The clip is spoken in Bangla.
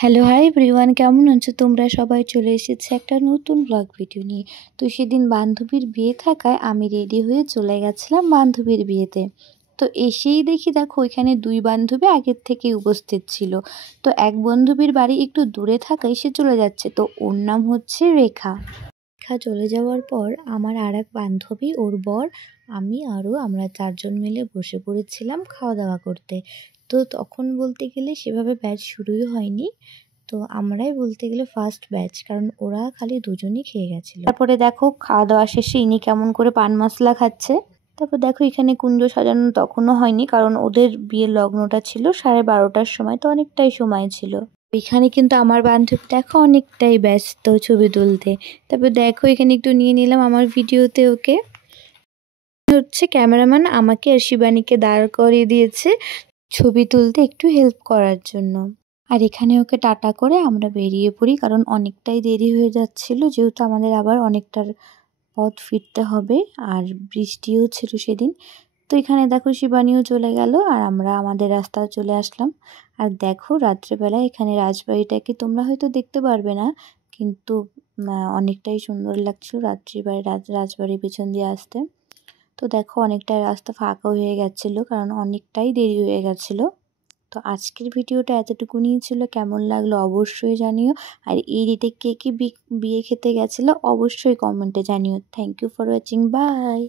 হ্যালো হাই এভরিওয়ান, কেমন আছো তোমরা সবাই? চলে এসেছে একটা নতুন ব্লগ ভিডিও নিয়ে। তো সেদিন বান্ধবীর বিয়ে থাকায় আমি রেডি হয়ে চলে গেছিলাম বান্ধবীর বিয়েতে। তো এসেই দেখি, দেখো ওইখানে দুই বান্ধবী আগের থেকেই উপস্থিত ছিল। তো এক বান্ধবীর বাড়ি একটু দূরে থাকায় সে চলে যাচ্ছে, তো ওর নাম হচ্ছে রেখা। রেখা চলে যাওয়ার পর আমার আর এক বান্ধবী, ওর বর, আমি আমরা চারজন মিলে বসে পড়েছিলাম খাওয়া দাওয়া করতে। তো তখন বলতে গেলে সেভাবে ব্যাচ শুরুই হয়নি, তো আমরাই বলতে গেলে ফার্স্ট ব্যাচ, কারণ ওরা খালি দুজনই খেয়ে গেছিল। তারপরে দেখো খাওয়া দাওয়া শেষে ইনি কেমন করে পান মশলা খাচ্ছে। তারপর দেখো এখানে কুঞ্জ সাজানো তখনও হয়নি, কারণ ওদের বিয়ের লগ্নটা ছিল 12:30টার সময়, তো অনেকটাই সময় ছিল। এখানে কিন্তু আমার বান্ধবী দেখো অনেকটাই ব্যস্ত ছবি তুলতে। তারপর দেখো এখানে একটু নিয়ে নিলাম আমার ভিডিওতে ওকে। হচ্ছে ক্যামেরাম্যান আমাকে আর শিবানীকে দাঁড় করিয়ে দিয়েছে ছবি তুলতে একটু হেল্প করার জন্য। আর এখানে ওকে টাটা করে আমরা বেরিয়ে পড়ি, কারণ অনেকটাই দেরি হয়ে যাচ্ছিল, যেহেতু আমাদের আবার অনেকটার পথ ফিরতে হবে, আর বৃষ্টিও ছিল সেদিন। তো এখানে দেখো শিবানীও চলে গেল আর আমরা আমাদের রাস্তায় চলে আসলাম। আর দেখো রাত্রেবেলা এখানে রাজবাড়িটাকে তোমরা হয়তো দেখতে পারবে না, কিন্তু অনেকটাই সুন্দর লাগছিল রাত্রিবেলা রাজবাড়ির পেছন দিয়ে আসতে। তো দেখো অনেকটাই রাস্তা ফাঁকা হয়ে গেছিলো, কারণ অনেকটাই দেরি হয়ে গেছিলো। তো আজকের ভিডিওটা এতটুকুনি ছিল, কেমন লাগলো অবশ্যই জানিও। আর এই ডেটে কে কে বিয়ে খেতে গেছিলো অবশ্যই কমেন্টে জানিও। Thank you for watching, by.